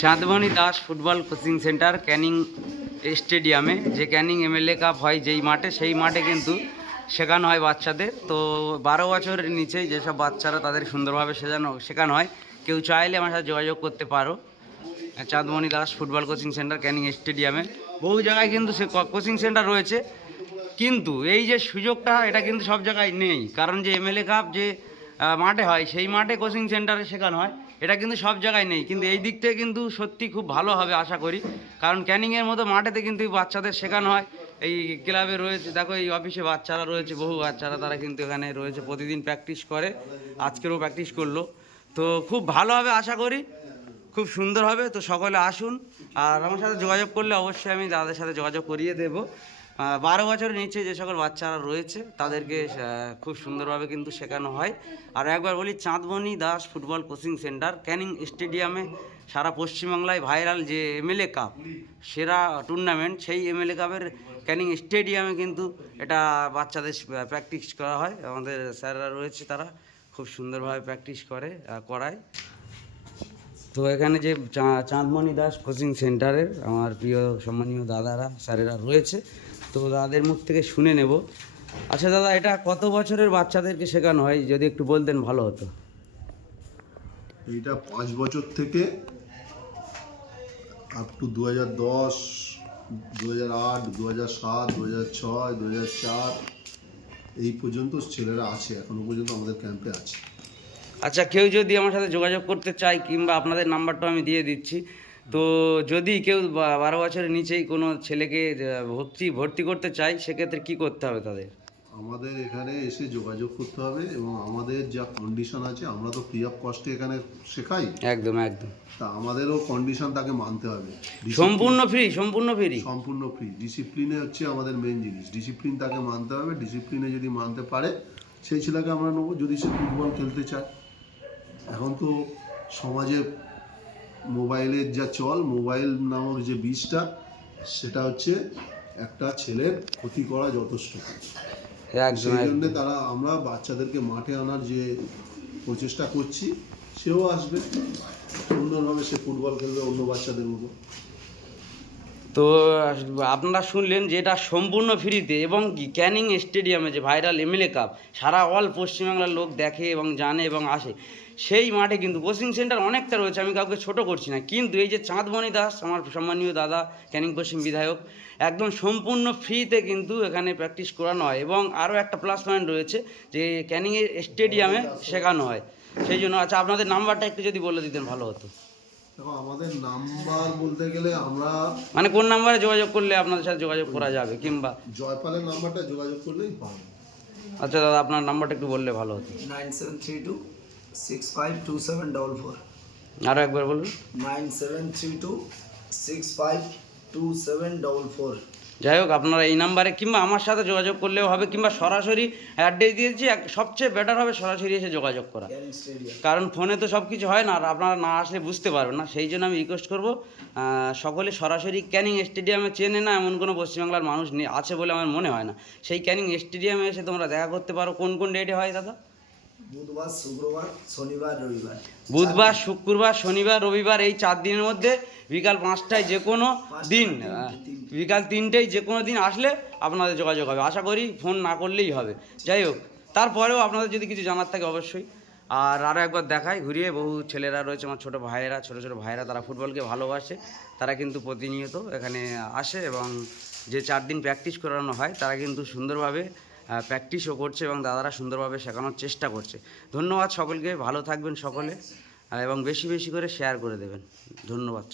Chandmoni Das football coaching centre Canning স্টেডিয়ামে, যে Canning MLA cup হয় যেই মাঠে, সেই মাঠে কিন্তু শেখানো হয় বাচ্চাদের। তো বারো বছরের নিচেই যেসব বাচ্চারা তাদের সুন্দরভাবে শেখানো শেখানো হয়, কেউ চাইলে আমার সাথে যোগাযোগ করতে পারো। Chandmoni Das football coaching centre Canning স্টেডিয়ামে। বহু জায়গায় কিন্তু সে কোচিং সেন্টার রয়েছে। কিন্তু এই যে সুযোগটা, এটা কিন্তু সব জায়গায় নেই। কারণ যে এমএলএ কাপ যে মাঠে হয়, সেই মাঠে কোচিং সেন্টারে শেখানো হয়। এটা কিন্তু সব জায়গায় নেই, কিন্তু এই দিক থেকে কিন্তু সত্যি খুব ভালো হবে আশা করি। কারণ ক্যানিংয়ের মতো মাঠেতে কিন্তু বাচ্চাদের শেখানো হয়। এই ক্লাবে রয়েছে, দেখো এই অফিসে বাচ্চারা রয়েছে, বহু বাচ্চারা তারা কিন্তু এখানে রয়েছে, প্রতিদিন প্র্যাকটিস করে, আজকেরও প্র্যাকটিস করল। তো খুব ভালো হবে আশা করি, খুব সুন্দর হবে। তো সকলে আসুন, আর আমার সাথে যোগাযোগ করলে অবশ্যই আমি দাদাদের সাথে যোগাযোগ করিয়ে দেব। বারো বছরের নিচে যে সকল বাচ্চারা রয়েছে, তাদেরকে খুব সুন্দরভাবে কিন্তু শেখানো হয়। আর একবার বলি, Chandmoni Das football coaching centre, Canning স্টেডিয়ামে সারা পশ্চিমবাংলায় ভাইরাল যে এমএলএ কাপ, সেরা টুর্নামেন্ট, সেই এমএলএ কাপের ক্যানিং স্টেডিয়ামে কিন্তু এটা বাচ্চাদের প্র্যাকটিস করা হয়। আমাদের স্যাররা রয়েছে তারা, খুব সুন্দরভাবে প্র্যাকটিস করে করায়। তো এখানে যে চাঁদমণি দাস কোচিং সেন্টারের আমার প্রিয় সম্মানীয় দাদারা, স্যারেরা রয়েছে, তো দাদাদের মুখ থেকে শুনে নেব। আচ্ছা দাদা, এটা কত বছরের বাচ্চাদেরকে শেখানো হয়? যদি একটু বলতেন ভালো হতো। এইটা পাঁচ বছর থেকে আপ টু দু হাজার দশ দু হাজার আট দু হাজার সাত দু হাজার ছয় দু হাজার চার, এই পর্যন্ত ছেলেরা আছে, এখনও পর্যন্ত আমাদের ক্যাম্পে আছে। আচ্ছা কেউ যদি আমার সাথে যোগাযোগ করতে চায় কিংবা আপনাদের নাম্বারটা আমি দিয়ে দিচ্ছি তো যদি কেউ বারো বছরের নিচেই কোনো ছেলেকে ভর্তি ভর্তি করতে চায় সেক্ষেত্রে কি করতে হবে তাদের? আমাদের এখানে এসে যোগাযোগ করতে হবে এবং আমাদের যা কন্ডিশন আছে আমরা তো ফ্রি অফ কস্টে এখানে শেখাই। একদম একদম। তা আমাদেরও কন্ডিশন তাকে মানতে হবে। সম্পূর্ণ ফ্রি সম্পূর্ণ ফ্রি সম্পূর্ণ ফ্রি ডিসিপ্লিনে হচ্ছে আমাদের মেন জিনিস। ডিসিপ্লিন তাকে মানতে হবে। ডিসিপ্লিনে যদি মানতে পারে সেই ছেলেকে আমরা নেব। যদি সে ফুটবল খেলতে চায়। এখন তো সমাজে মোবাইলের যা চল মোবাইল নামক যে বীজটা সেটা হচ্ছে একটা ছেলের ক্ষতি করা যথেষ্ট। সেই জন্য তারা আমরা বাচ্চাদেরকে মাঠে আনার যে প্রচেষ্টা করছি সেও আসবে। সুন্দরভাবে সে ফুটবল খেলবে অন্য বাচ্চাদের মতো। তো, আপনারা শুনলেন যে এটা সম্পূর্ণ ফ্রিতে এবং ক্যানিং স্টেডিয়ামে যে ভাইরাল এমএলএ কাপ, সারা অল পশ্চিমবাংলার লোক দেখে এবং জানে এবং আসে। সেই মাঠে কিন্তু কোচিং সেন্টার অনেকটা রয়েছে, আমি কাউকে ছোট করছি না। কিন্তু এই যে চাঁদমণি দাস, আমার সম্মানীয় দাদা, ক্যানিং পশ্চিম বিধায়ক, একদম সম্পূর্ণ ফ্রিতে কিন্তু এখানে প্র্যাকটিস করানো হয় এবং আরও একটা প্লাস পয়েন্ট রয়েছে যে ক্যানিংয়ের স্টেডিয়ামে শেখানো হয়। সেই জন্য আচ্ছা আপনাদের নাম্বারটা একটু যদি বলে দিতেন, ভালো হতো। দেখো আমাদের নাম্বার বলতে গেলে আমরা মানে কোন নাম্বারে যোগাযোগ করলে আপনাদের সাথে যোগাযোগ করা যাবে কিংবা? জয়পালের নাম্বারটা যোগাযোগ করলেই পাবো। আচ্ছা দাদা আপনার নাম্বারটা একটু বললে ভালো হতো। Nine seven three two six five two seven double four. আরও একবার বলুন। Nine seven three two six five two seven double four. যাই হোক আপনারা এই নাম্বারে কিংবা আমার সাথে যোগাযোগ করলেও হবে কিংবা সরাসরি অ্যাড্রেস দিয়েছি সবচেয়ে বেটার হবে সরাসরি এসে যোগাযোগ করা। কারণ ফোনে তো সব কিছু হয় না আর আপনারা না আসলে বুঝতে পারবেন না সেই জন্য আমি রিকোয়েস্ট করব সকলে সরাসরি ক্যানিং স্টেডিয়ামে চেনে না এমন কোনো পশ্চিমবাংলার মানুষ নেই আছে বলে আমার মনে হয় না। সেই ক্যানিং স্টেডিয়ামে এসে তোমরা দেখা করতে পারো কোন কোন ডেটে হয় দাদা? বুধবার শুক্রবার শনিবার রবিবার। বুধবার শুক্রবার শনিবার রবিবার এই চার দিনের মধ্যে বিকাল পাঁচটায় যে কোনো দিন বিকাল তিনটেই যে কোনো দিন আসলে আপনাদের যোগাযোগ হবে। আশা করি ফোন না করলেই হবে। যাই হোক, তারপরেও আপনাদের যদি কিছু জানার থাকে অবশ্যই। আর আরও একবার দেখাই, ঘুরিয়ে বহু ছেলেরা রয়েছে, আমার ছোটো ভাইয়েরা, ছোটো ছোটো ভাইয়েরা, তারা ফুটবলকে ভালোবাসে। তারা কিন্তু প্রতিনিয়ত এখানে আসে এবং যে চার দিন প্র্যাকটিস করানো হয়, তারা কিন্তু সুন্দরভাবে প্র্যাকটিসও করছে এবং দাদারা সুন্দরভাবে শেখানোর চেষ্টা করছে। ধন্যবাদ সকলকে, ভালো থাকবেন সকলে এবং বেশি বেশি করে শেয়ার করে দেবেন। ধন্যবাদ।